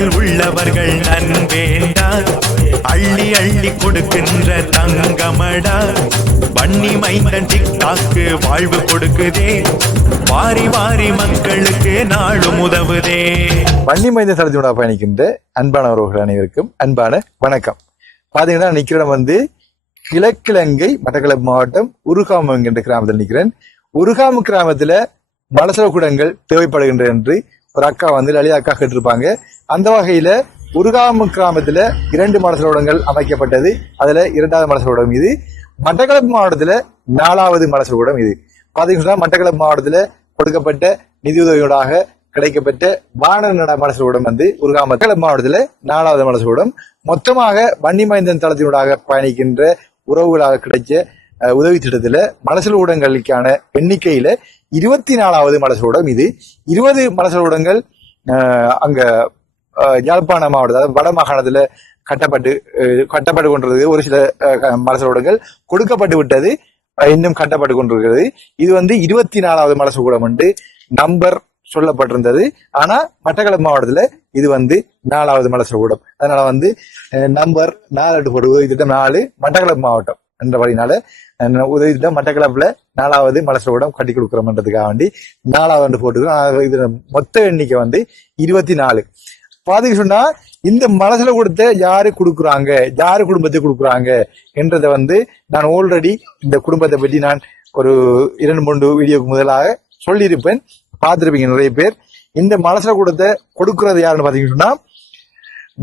உள்ளத்தில் உள்ளவர்கள் நன்வேண்டா, அள்ளி அள்ளி கொடுக்கின்ற தங்கமடா. வன்னி மைந்தன் டிக்டாக்கு வாழ்வு கொடுக்குதே, வாரி வாரி மக்களுக்கு நாளும் உதவுதே. வன்னி மைந்தன் தளத்தினோட பயணிக்கின்ற அன்பானவர்கள் அனைவருக்கும் அன்பான வணக்கம். பாத்தீங்கன்னா நிக்கிற வந்து கிழக்கிழங்கை மட்டக்களப்பு மாவட்டம் உருகாமம் என்கின்ற கிராமத்தில் நிற்கிறேன். உருகாம கிராமத்துல மலசல கூடங்கள் தேவைப்படுகின்ற என்று ஒரு அக்கா வந்து லலிதா அக்கா கேட்டிருப்பாங்க. அந்த வகையில உருகாம கிராமத்துல 2 மலசல கூடங்கள் அமைக்கப்பட்டது. அதுல 2வது மலசல கூடம் இது. மட்டக்களப்பு மாவட்டத்துல 4வது மலசல கூடம் இது. பாத்தீங்கன்னா மட்டக்களப்பு மாவட்டத்துல கொடுக்கப்பட்ட நிதியுதவியோடாக கிடைக்கப்பட்ட வானநட மலசல கூடம் வந்து உருகாம மாவட்டத்துல 4வது மலசல கூடம். மொத்தமாக வன்னி மைந்தன் தளத்தினூடாக பயணிக்கின்ற உறவுகளாக கிடைச்ச உதவி திட்டத்துல மலசல கூடங்களுக்கான எண்ணிக்கையில 24வது மலசல கூடம் இது. 20 மலசல கூடங்கள் அங்க யாழ்ப்பாண மாவட்டத்தில் வட மாகாணத்துல கட்டப்பட்டு கொண்டிருக்கிறது. ஒரு சில மலசல கூடங்கள் கொடுக்கப்பட்டு விட்டது, இன்னும் கட்டப்பட்டு கொண்டிருக்கிறது. இது வந்து 24வது மலசல கூடம் என்று நம்பர் சொல்லப்பட்டிருந்தது. ஆனா மட்டக்களப்பு மாவட்டத்துல இது வந்து 4வது மலசல கூடம். அதனால வந்து நம்பர் 4 போட்டு உதவி திட்டம் 4 மட்டக்களப்பு மாவட்டம் என்ற வழினால உதவி திட்டம் மட்டக்களப்புல 4வது மலசல கூடம் கட்டி கொடுக்குறோம்ன்றதுக்காக வேண்டி 4வது போட்டுக்கிறோம். இது மொத்த எண்ணிக்கை வந்து 24. பாத்தீங்க சொன்னா இந்த மலசல கூடத்தை யாரு கொடுக்குறாங்க, யாரு குடும்பத்தை கொடுக்குறாங்க என்றதை வந்து நான் ஆல்ரெடி இந்த குடும்பத்தை பற்றி நான் ஒரு 2-3 வீடியோக்கு முதலாக சொல்லியிருப்பேன். பார்த்திருப்பீங்க நிறைய பேர். இந்த மலசல கூடத்தை கொடுக்கறது யாருன்னு பாத்தீங்கன்னு சொன்னா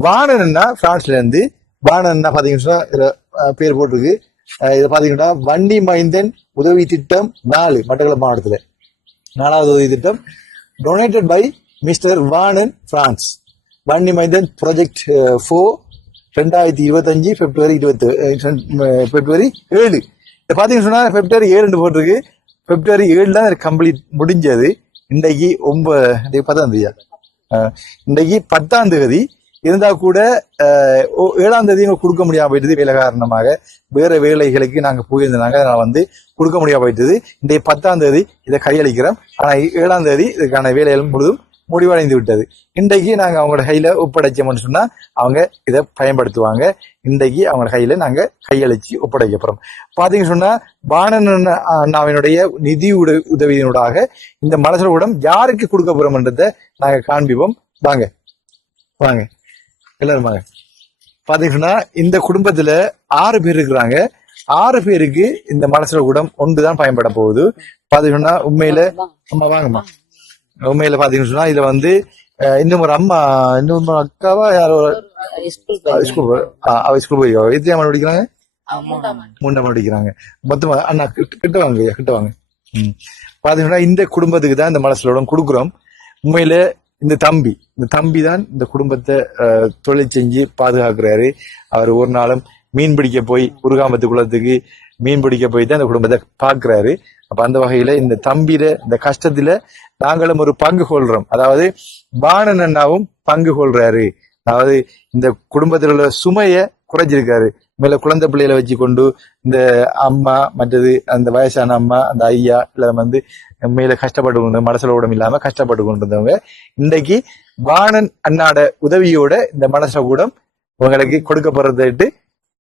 வானன்னா பிரான்ஸ்ல இருந்து வானன்னா பாத்தீங்கன்னு சொன்னா இதுல பேர் போட்டிருக்கு. இதை பாத்தீங்கன்னா வன்னி மைந்தன் உதவி திட்டம் 4 மட்டக்களப்பு மாவட்டத்துல 4வது உதவி திட்டம் donated by Mister Vanan France. Vanni Mainthan project 4 2025 பிப்ரவரி 7. இதை பாத்தீங்கன்னு சொன்னா பிப்ரவரி 7 போட்டிருக்கு. பிப்ரவரி 7 தான் கம்ப்ளீட் முடிஞ்சது. இன்றைக்கு 10ஆம் தேதியா, இன்றைக்கு 10ஆம் தேதி இருந்தா கூட 7ஆம் தேதி கொடுக்க முடியாம போயிட்டது. வேலை காரணமாக வேற வேலைகளுக்கு நாங்க போயிருந்தாங்க. அதனால வந்து கொடுக்க முடியாம போயிட்டது. இன்றைக்கு 10ஆம் தேதி இதை கையளிக்கிறோம். ஆனா 7ஆம் தேதி இதுக்கான வேலைகள் முழுதும் முடிவடைந்து விட்டது. இன்றைக்கு நாங்க அவங்களோட கையில ஒப்படைச்சோம்னு சொன்னா அவங்க இதை பயன்படுத்துவாங்க. இன்றைக்கு அவங்க கையில நாங்க கையளிச்சு ஒப்படைக்க போறோம். பாத்தீங்கன்னு சொன்னா வானன் அண்ணாவினுடைய நிதி உதவியினூடாக இந்த மலசல கூடம் யாருக்கு கொடுக்க போறோம்ன்றத நாங்க காண்பிப்போம். வாங்க வாங்க எல்லாரும் வாங்க. பாத்தீங்கன்னா இந்த குடும்பத்துல 6 பேர் இருக்கிறாங்க. 6 பேருக்கு இந்த மலசல கூடம் ஒன்றுதான் பயன்பட போகுது. பாத்தீங்கன்னா உண்மையில வாங்கம்மா, உண்மையில பாத்தீங்கன்னு சொன்னா இதுல வந்து இன்னும் ஒரு அம்மா, இன்னும் ஒரு அக்காவா யாரோ ஸ்கூல் போய் எத்தனை படிக்கிறாங்க? 3 படிக்கிறாங்க. மொத்தமா அண்ணா கிட்ட வாங்க, கிட்ட வாங்க. பாத்தீங்கன்னா இந்த குடும்பத்துக்கு தான் இந்த மலசல கூடம் கொடுக்குறோம். உண்மையில இந்த தம்பி தான் இந்த குடும்பத்தை தொழில் செஞ்சு பாதுகாக்கிறாரு. அவர் ஒரு நாளும் மீன் பிடிக்க போய் உருகாமத்து குளத்துக்கு மீன் பிடிக்க போய் தான் இந்த குடும்பத்தை பாக்குறாரு. அப்ப அந்த வகையில இந்த தம்பியில இந்த கஷ்டத்துல நாங்களும் ஒரு பங்கு கொள்றோம். அதாவது பானன் அண்ணாவும் பங்கு கொள்றாரு. அதாவது இந்த குடும்பத்தில் உள்ள சுமைய குறைஞ்சிருக்காரு. மேல குழந்தை பிள்ளைகளை வச்சு கொண்டு இந்த அம்மா மற்றது அந்த வயசான அம்மா அந்த ஐயா இல்ல வந்து மேல கஷ்டப்பட்டு கொண்டு மனசுல கூடம் இல்லாம கஷ்டப்பட்டு கொண்டு இருந்தவங்க இன்றைக்கு வானன் அண்ணாட உதவியோட இந்த மனசுல கூடம் உங்களுக்கு கொடுக்கப்படுறதை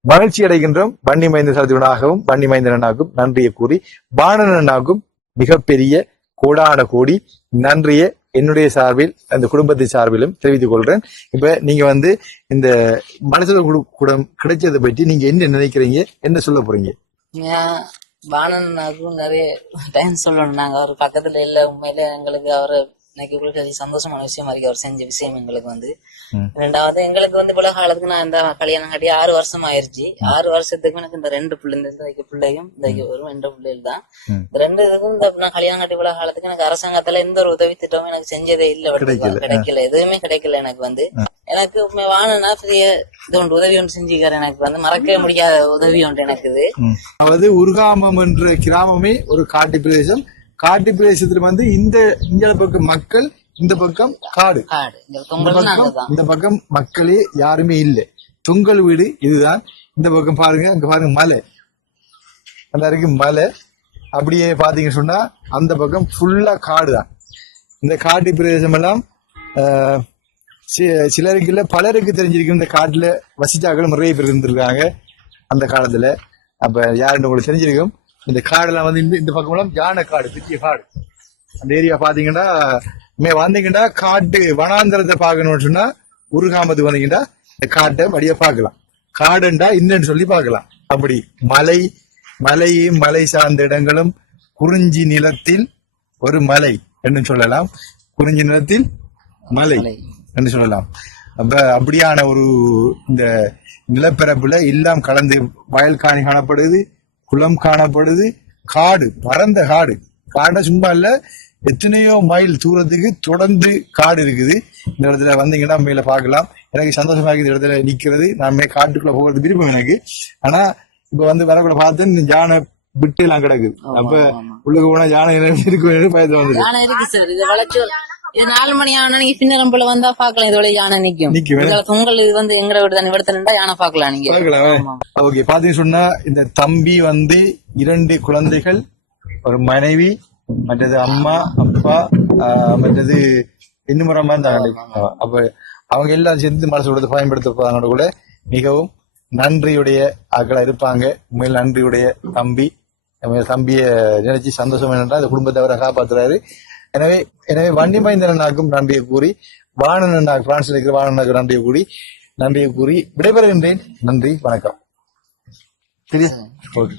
மகிழ்ச்சி அடைகின்றோம். வன்னி மைந்தன் தளத்தினூடாகவும் வன்னி மைந்தன் அண்ணாவுக்கும் நன்றியை கூறி வானன் அண்ணாவுக்கும் மிகப்பெரிய கோடான கோடி நன்றியை என்னுடைய சார்பில் அந்த குடும்பத்தின் சார்பிலும் தெரிவித்துக் கொள்றேன். இப்ப நீங்க வந்து இந்த மனசுல கூடம் கிடைச்சதை பற்றி நீங்க என்ன நினைக்கிறீங்க, என்ன சொல்ல போறீங்க? பானனாக்கும் நிறைய டைம் சொல்லணும். நாங்க அவர் பக்கத்துல இல்ல. உண்மையில எங்களுக்கு அவரு எனக்கு சந்தோஷமான விஷயம் மாதிரி அவர் செஞ்ச விஷயம் எங்களுக்கு வந்து. 2வது எங்களுக்கு வந்து உலக காலத்துக்கு நான் இந்த கல்யாணம் கட்டி 6 வருஷம் ஆயிருச்சு. 6 வருஷத்துக்கு எனக்கு இந்த 2 பிள்ளையும் இந்த 2 பிள்ளைகள் தான். இந்த 2 இதுக்கும் இந்த நான் கல்யாணம் கட்டி உலக காலத்துக்கு எனக்கு அரசாங்கத்துல எந்த ஒரு உதவி திட்டமும் எனக்கு செஞ்சதே இல்ல, கிடைக்கல, எதுவுமே கிடைக்கல. எனக்கு வந்து எனக்கு வானனா பெரிய இது ஒன்று உதவி ஒன்று செஞ்சுக்கிறேன். எனக்கு வந்து மறக்கவே முடியாத உதவி ஒன்று எனக்கு இது. அதாவது உருகாமம் என்ற கிராமமே ஒரு காட்டு பிரதேசம். காட்டு பிரதேசத்துல வந்து இந்த பக்கம் மக்கள், இந்த பக்கம் காடு. இந்த பக்கம் மக்களே யாருமே இல்லை. தொங்கல் வீடு இதுதான். இந்த பக்கம் பாருங்க, அங்க பாருங்க மலை, அந்த வரைக்கும் மலை. அப்படியே பாத்தீங்க சொன்னா அந்த பக்கம் ஃபுல்லா காடு தான். இந்த காட்டு பிரதேசம் எல்லாம் சிலருக்கு இல்ல பலருக்கு தெரிஞ்சிருக்கு இந்த காட்டுல வசிச்சாக்கள் நிறைய பேர் இருந்திருக்காங்க அந்த காலத்துல. அப்ப யாருன்னு உங்களுக்கு தெரிஞ்சிருக்கும். இந்த காடெல்லாம் வந்து இந்த பக்கம் யானை காடு, பெரிய காடு. அந்த ஏரியா பாத்தீங்கன்னா வந்தீங்கன்னா காட்டு வனாந்தரத்தை பார்க்கணும்னு சொன்னா உருகாமத்துக்கு வந்தீங்கன்னா இந்த காட்டை வழியா பார்க்கலாம். காடுண்டா இன்னன்னு சொல்லி பார்க்கலாம். அப்படி மலையும் மலை சார்ந்த இடங்களும் குறிஞ்சி நிலத்தில் ஒரு மலை என்று சொல்லலாம். குறிஞ்சி நிலத்தில் மலை என்று சொல்லலாம். அப்படியான ஒரு இந்த நிலப்பரப்புல எல்லாம் கலந்து வயல் காணி காணப்படுது, குளம் காணப்படுது, காடு, பரந்த காடு. காடை சும்மா இல்ல, எத்தனையோ மைல் தூரத்துக்கு தொடர்ந்து காடு இருக்குது. இந்த இடத்துல வந்தீங்கன்னா மேல பார்க்கலாம். எனக்கு சந்தோஷமா இருக்குது இந்த இடத்துல நிக்கிறது. நான் காட்டுக்குள்ள போகிறது விருப்பம் எனக்கு. ஆனா இப்ப வந்து வரக்குள்ள பார்த்து யானை விட்டு எல்லாம் கிடக்குது. அப்ப உள்ளுக்கு போனா யானை இருக்கு பயத்துல வந்து 4 மணி ஆனா நீங்க பின்னரம் போல வந்தா பாக்கலாம். இதோட யானை நிக்கும். உங்கள் இது வந்து எங்க விட தனி விடத்துல யானை பாக்கலாம். நீங்க ஓகே. பாத்தீங்கன்னு சொன்னா இந்த தம்பி வந்து 2 குழந்தைகள், ஒரு மனைவி, மற்றது அம்மா அப்பா, மற்றது இன்னும் இருந்தாங்க. அப்ப அவங்க எல்லாம் சேர்ந்து மனசு கொடுத்து பயன்படுத்த கூட மிகவும் நன்றியுடைய ஆக்களா இருப்பாங்க. உண்மையில் நன்றியுடைய தம்பி. தம்பிய நினைச்சு சந்தோஷம் என்னன்னா இந்த குடும்பத்தை அவரை காப்பாத்துறாரு. எனவே வண்டிமைந்தனாக்கும் நன்றியை கூறி, வாணன் பிரான்ஸ்ல இருக்கிற வாணனுக்கு நன்றியை கூறி விடைபெறுகின்றேன். நன்றி, வணக்கம். சரியா? ஓகே.